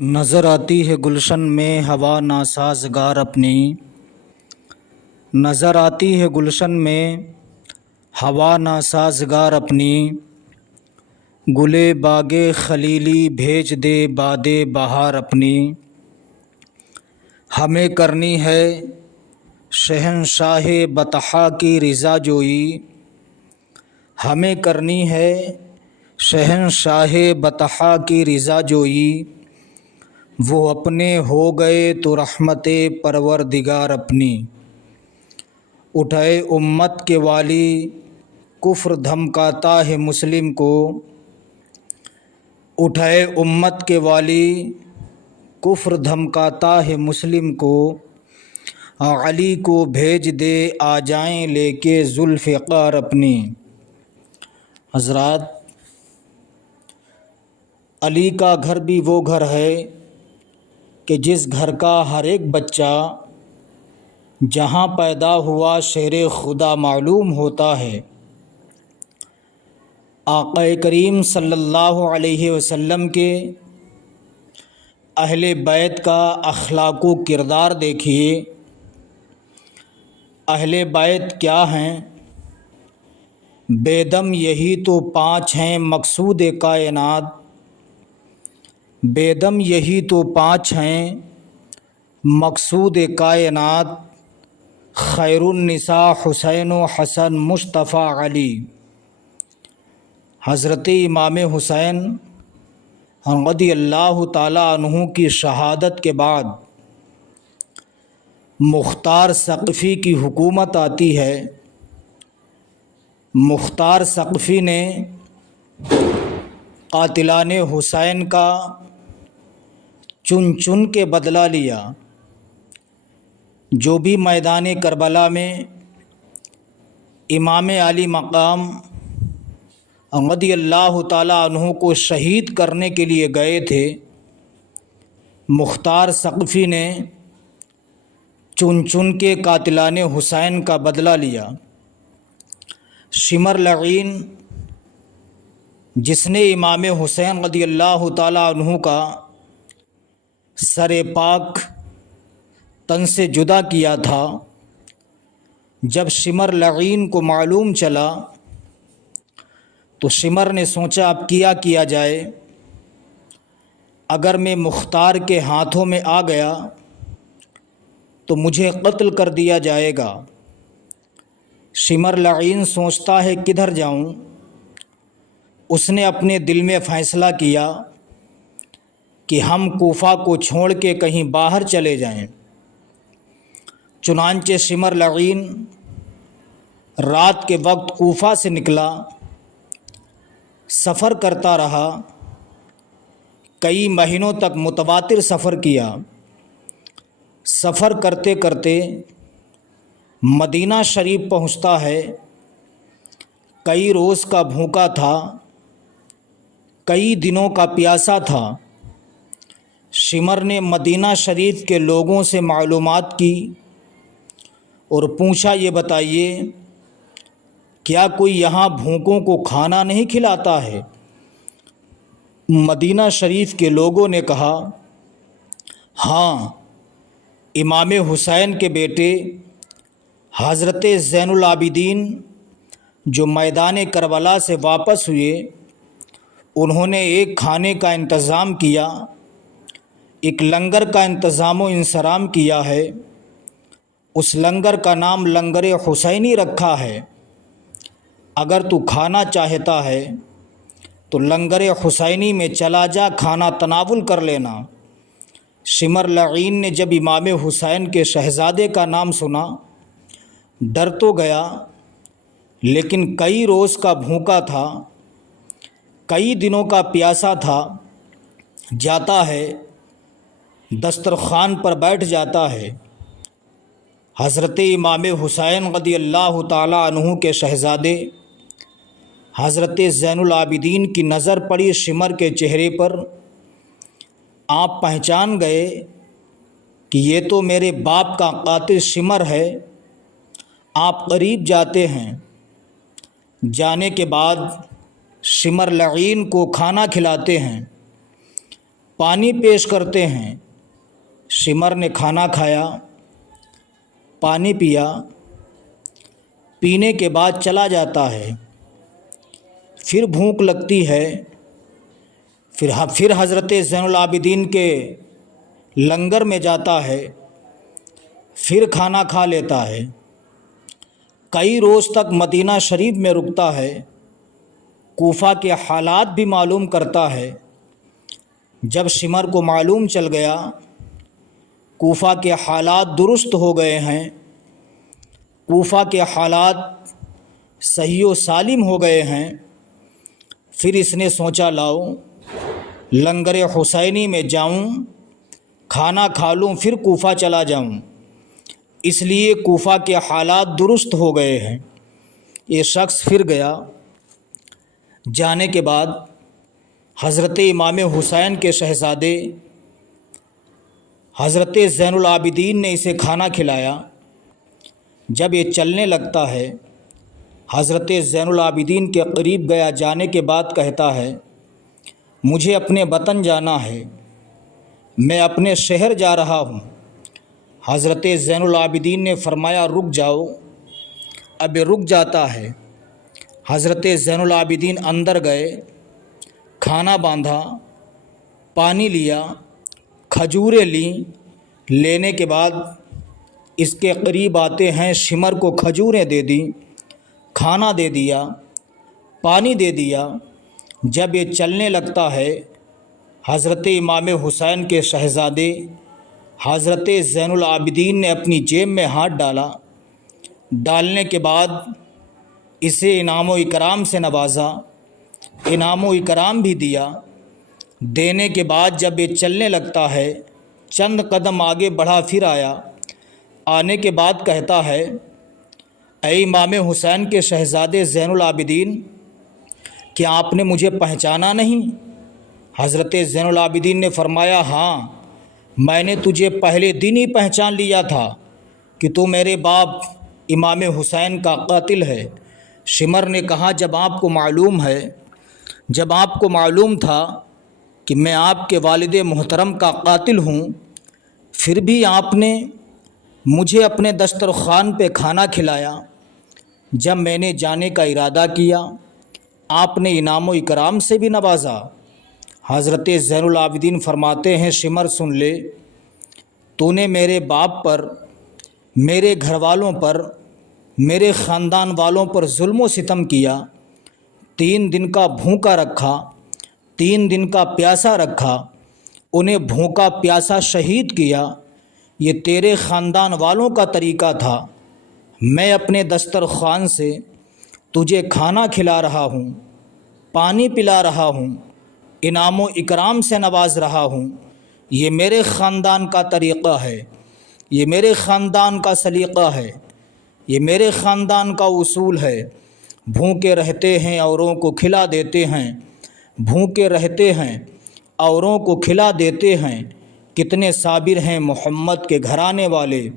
نظر آتی ہے گلشن میں ہوا ناسازگار اپنی، نظر آتی ہے گلشن میں ہوا ناسازگار اپنی، گلے باغ خلیلی بھیج دے باد بہار اپنی۔ ہمیں کرنی ہے شہنشاہ بطحا کی رضا جوئی، ہمیں کرنی ہے شہنشاہ بطحا کی رضا جوئی، وہ اپنے ہو گئے تو رحمت پروردگار اپنی۔ اٹھائے امت کے والی کفر دھمکاتا ہے مسلم کو، اٹھائے امت کے والی کفر دھمکاتا ہے مسلم کو، علی کو بھیج دے آ جائیں لے کے ذوالفقار اپنی۔ حضرات، علی کا گھر بھی وہ گھر ہے کہ جس گھر کا ہر ایک بچہ جہاں پیدا ہوا شہر خدا معلوم ہوتا ہے۔ آقا کریم صلی اللہ علیہ وسلم کے اہل بیت کا اخلاق و کردار دیکھیے۔ اہل بیت کیا ہیں؟ بیدم یہی تو پانچ ہیں مقصود کائنات، بیدم یہی تو پانچ ہیں مقصود کائنات، خیر النساء حسین و حسن مصطفیٰ علی۔ حضرت امام حسین رضی اللہ تعالیٰ عنہ کی شہادت کے بعد مختار ثقفی کی حکومت آتی ہے۔ مختار ثقفی نے قاتلان حسین کا چن چن کے بدلہ لیا۔ جو بھی میدان کربلا میں امام علی مقام رضی اللہ تعالیٰ عنہ کو شہید کرنے کے لیے گئے تھے، مختار ثقفی نے چن چن کے قاتلان حسین کا بدلہ لیا۔ شمر لعین جس نے امام حسین رضی اللہ تعالیٰ عنہ کا سر پاک تن سے جدا کیا تھا، جب شمر لعین کو معلوم چلا تو شمر نے سوچا اب کیا جائے۔ اگر میں مختار کے ہاتھوں میں آ گیا تو مجھے قتل کر دیا جائے گا۔ شمر لعین سوچتا ہے کدھر جاؤں۔ اس نے اپنے دل میں فیصلہ کیا کہ ہم کوفہ کو چھوڑ کے کہیں باہر چلے جائیں۔ چنانچہ شمر لعین رات کے وقت کوفہ سے نکلا، سفر کرتا رہا، کئی مہینوں تک متواتر سفر کیا۔ سفر کرتے کرتے مدینہ شریف پہنچتا ہے۔ کئی روز کا بھوکا تھا، کئی دنوں کا پیاسا تھا۔ شمر نے مدینہ شریف کے لوگوں سے معلومات کی اور پوچھا، یہ بتائیے کیا کوئی یہاں بھوکوں کو کھانا نہیں کھلاتا ہے؟ مدینہ شریف کے لوگوں نے کہا، ہاں، امام حسین کے بیٹے حضرت زین العابدین جو میدان کربلا سے واپس ہوئے، انہوں نے ایک کھانے کا انتظام کیا، ایک لنگر کا انتظام و انصرام کیا ہے۔ اس لنگر کا نام لنگر حسینی رکھا ہے۔ اگر تو کھانا چاہتا ہے تو لنگر حسینی میں چلا جا، کھانا تناول کر لینا۔ شمر لعین نے جب امام حسین کے شہزادے کا نام سنا، ڈر تو گیا، لیکن کئی روز کا بھوکا تھا، کئی دنوں کا پیاسا تھا۔ جاتا ہے، دسترخوان پر بیٹھ جاتا ہے۔ حضرت امام حسین رضی اللہ تعالیٰ عنہ کے شہزادے حضرت زین العابدین کی نظر پڑی شمر کے چہرے پر۔ آپ پہچان گئے کہ یہ تو میرے باپ کا قاتل شمر ہے۔ آپ قریب جاتے ہیں۔ جانے کے بعد شمر لعین کو کھانا کھلاتے ہیں۔ پانی پیش کرتے ہیں۔ شمر نے کھانا کھایا، پانی پیا، پینے کے بعد چلا جاتا ہے۔ پھر بھوک لگتی ہے، پھر حضرت زین العابدین کے لنگر میں جاتا ہے، پھر کھانا کھا لیتا ہے۔ کئی روز تک مدینہ شریف میں رکتا ہے، کوفہ کے حالات بھی معلوم کرتا ہے۔ جب شمر کو معلوم چل گیا کوفہ کے حالات درست ہو گئے ہیں، کوفہ کے حالات صحیح و سالم ہو گئے ہیں، پھر اس نے سوچا لاؤ لنگر حسینی میں جاؤں، کھانا کھا لوں، پھر کوفہ چلا جاؤں۔ اس لیے کوفہ کے حالات درست ہو گئے ہیں۔ یہ شخص پھر گیا۔ جانے کے بعد حضرت امام حسین کے شہزادے حضرت زین العابدین نے اسے کھانا کھلایا۔ جب یہ چلنے لگتا ہے حضرت زین العابدین کے قریب گیا، جانے کے بعد کہتا ہے مجھے اپنے وطن جانا ہے، میں اپنے شہر جا رہا ہوں۔ حضرت زین العابدین نے فرمایا رک جاؤ۔ اب رک جاتا ہے۔ حضرت زین العابدین اندر گئے، کھانا باندھا، پانی لیا، کھجوریں لیں۔ لینے کے بعد اس کے قریب آتے ہیں، شمر کو کھجوریں دے دیں، کھانا دے دیا، پانی دے دیا۔ جب یہ چلنے لگتا ہے حضرت امام حسین کے شہزادے حضرت زین العابدین نے اپنی جیب میں ہاتھ ڈالا۔ ڈالنے کے بعد اسے انعام و اکرام سے نوازا، انعام و اکرام بھی دیا۔ دینے کے بعد جب یہ چلنے لگتا ہے چند قدم آگے بڑھا، پھر آیا۔ آنے کے بعد کہتا ہے اے امام حسین کے شہزادے زین العابدین، کیا آپ نے مجھے پہچانا نہیں؟ حضرت زین العابدین نے فرمایا ہاں، میں نے تجھے پہلے دن ہی پہچان لیا تھا کہ تو میرے باپ امام حسین کا قاتل ہے۔ شمر نے کہا جب آپ کو معلوم تھا کہ میں آپ کے والد محترم کا قاتل ہوں، پھر بھی آپ نے مجھے اپنے دسترخوان پہ کھانا کھلایا۔ جب میں نے جانے کا ارادہ کیا آپ نے انعام و اکرام سے بھی نوازا۔ حضرت زین العابدین فرماتے ہیں شمر سن لے، تو نے میرے باپ پر، میرے گھر والوں پر، میرے خاندان والوں پر ظلم و ستم کیا، 3 دن کا بھوکا رکھا، 3 دن کا پیاسا رکھا، انہیں بھوکا پیاسا شہید کیا۔ یہ تیرے خاندان والوں کا طریقہ تھا۔ میں اپنے دسترخوان سے تجھے کھانا کھلا رہا ہوں، پانی پلا رہا ہوں، انعام و اکرام سے نواز رہا ہوں۔ یہ میرے خاندان کا طریقہ ہے، یہ میرے خاندان کا سلیقہ ہے، یہ میرے خاندان کا اصول ہے۔ بھوکے رہتے ہیں اوروں کو کھلا دیتے ہیں، بھوکے رہتے ہیں اوروں کو کھلا دیتے ہیں۔ کتنے صابر ہیں محمد کے گھرانے والے۔